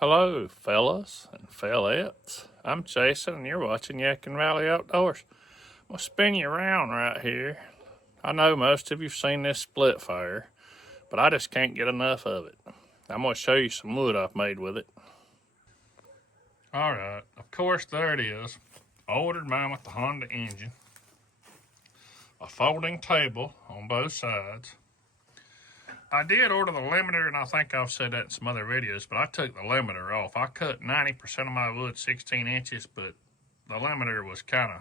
Hello, fellas and fellettes. I'm Jason, and you're watching Yadkin Valley Outdoors. I'm going to spin you around right here. I know most of you've seen this split fire, but I just can't get enough of it. I'm going to show you some wood I've made with it. Alright, of course, there it is. I ordered mine with the Honda engine. A folding table on both sides. I did order the limiter, and I think I've said that in some other videos, but I took the limiter off. I cut 90% of my wood 16 inches, but the limiter was kind of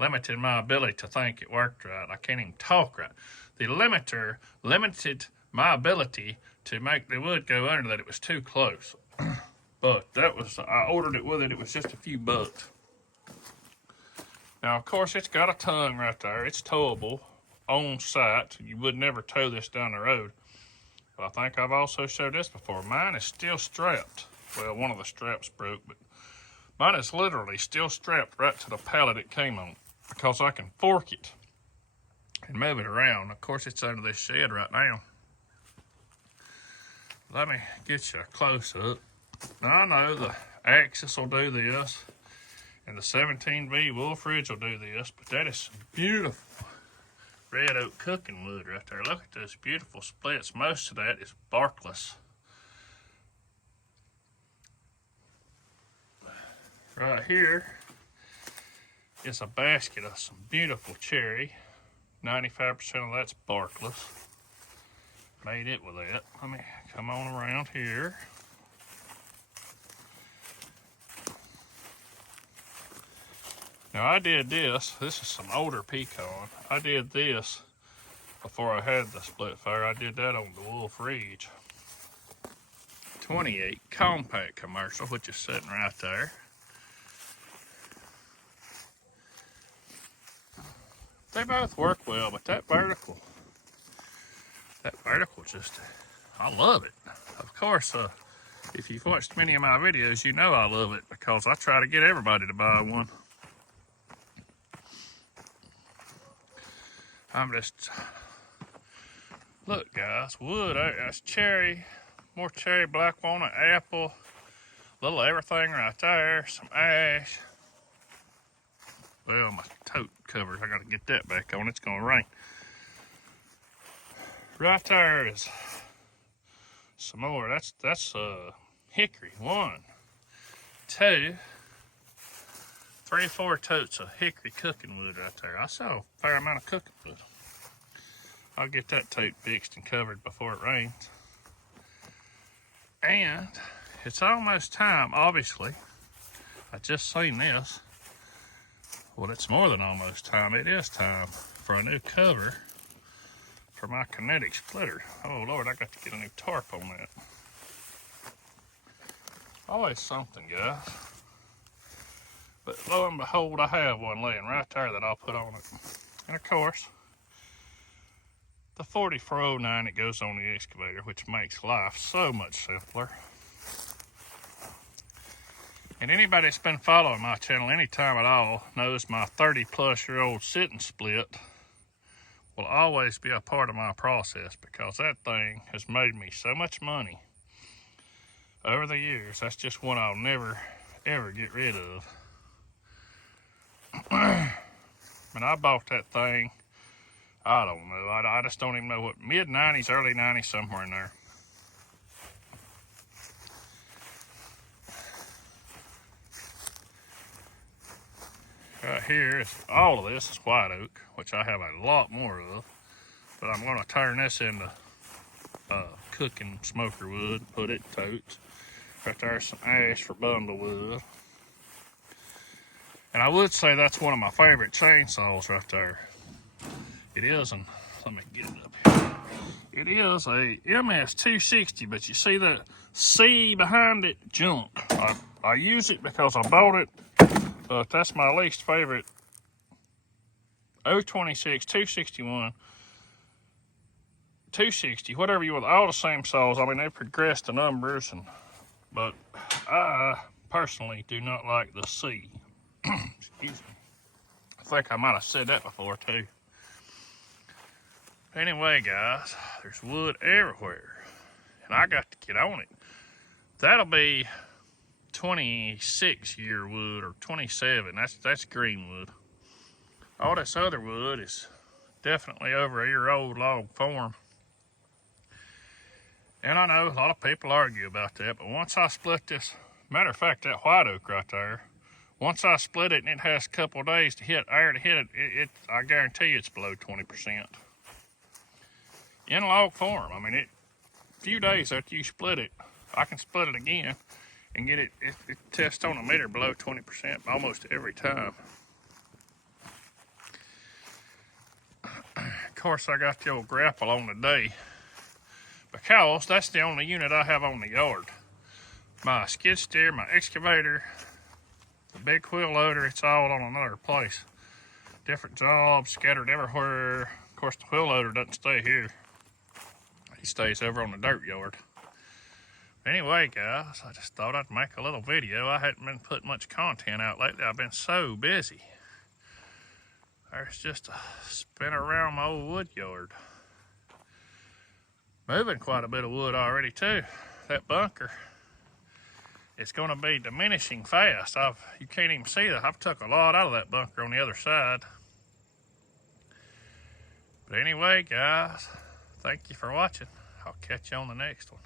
limited my ability to think it worked right. I can't even talk right. The limiter limited my ability to make the wood go under that. It was too close. But I ordered it with it. It was just a few bucks. Now, of course, it's got a tongue right there. It's towable on site. You would never tow this down the road. But I think I've also showed this before. Mine is still strapped. Well, one of the straps broke, but mine is literally still strapped right to the pallet it came on because I can fork it and move it around. Of course, it's under this shed right now. Let me get you a close-up. Now, I know the Axis will do this, and the 17V Wolf Ridge will do this, but that is some beautiful red oak cooking wood right there. Look at those beautiful splits. Most of that is barkless. Right here is a basket of some beautiful cherry. 95% of that's barkless. Made it with that. Let me come on around here. Now I did this. This is some older pecan. I did this before I had the split fire. I did that on the Wolf Ridge 28 compact commercial, which is sitting right there. They both work well, but that vertical just, I love it. Of course, if you've watched many of my videos, you know I love it because I try to get everybody to buy one. Look guys, wood, that's cherry, more cherry, black walnut, apple, little everything right there, some ash. Well, my tote covers, I gotta get that back on, it's gonna rain. Right there is some more, that's hickory. 1, 2, 3 or 4 totes of hickory cooking wood right there. I saw a fair amount of cooking wood. I'll get that tote fixed and covered before it rains. And it's almost time, obviously. I just seen this. Well, it's more than almost time. It is time for a new cover for my kinetic splitter. Oh Lord, I got to get a new tarp on that. Always something, guys. But lo and behold, I have one laying right there that I'll put on it. And of course, the 4409 that goes on the excavator, which makes life so much simpler. And anybody that's been following my channel any time at all knows my 30-plus-year-old sitting split will always be a part of my process because that thing has made me so much money over the years. That's just one I'll never, ever get rid of. And I bought that thing, I don't know, I just don't even know what, mid-90s, early 90s, somewhere in there. Right here is, all of this is white oak, which I have a lot more of, but I'm gonna turn this into cooking smoker wood, put it in totes. Right there's some ash for bundle wood. And I would say that's one of my favorite chainsaws right there. It is, and let me get it up here. It is a MS260, but you see that C behind it? Junk. I use it because I bought it, but that's my least favorite. 026, 261, 260, whatever you want, all the same saws. I mean, they progressed the numbers, but I personally do not like the C. Excuse me. I think I might have said that before too. Anyway, guys, there's wood everywhere, and I got to get on it. That'll be 26 year wood or 27. That's green wood. All this other wood is definitely over a year old log form. And I know a lot of people argue about that, but once I split this, matter of fact, that white oak right there, once I split it and it has a couple of days to hit air to hit it, I guarantee it's below 20%. In log form, I mean, a few days after you split it, I can split it again and get it tests on a meter below 20% almost every time. Of course, I got the old grapple on today because that's the only unit I have on the yard. My skid steer, my excavator, the big wheel loader, it's all on another place. Different jobs scattered everywhere. Of course, the wheel loader doesn't stay here. He stays over on the dirt yard. Anyway, guys, I just thought I'd make a little video. I hadn't been putting much content out lately. I've been so busy. There's just a spin around my old wood yard. Moving quite a bit of wood already too. That bunker, it's going to be diminishing fast. You can't even see that. I've took a lot out of that bunker on the other side. But anyway, guys, thank you for watching. I'll catch you on the next one.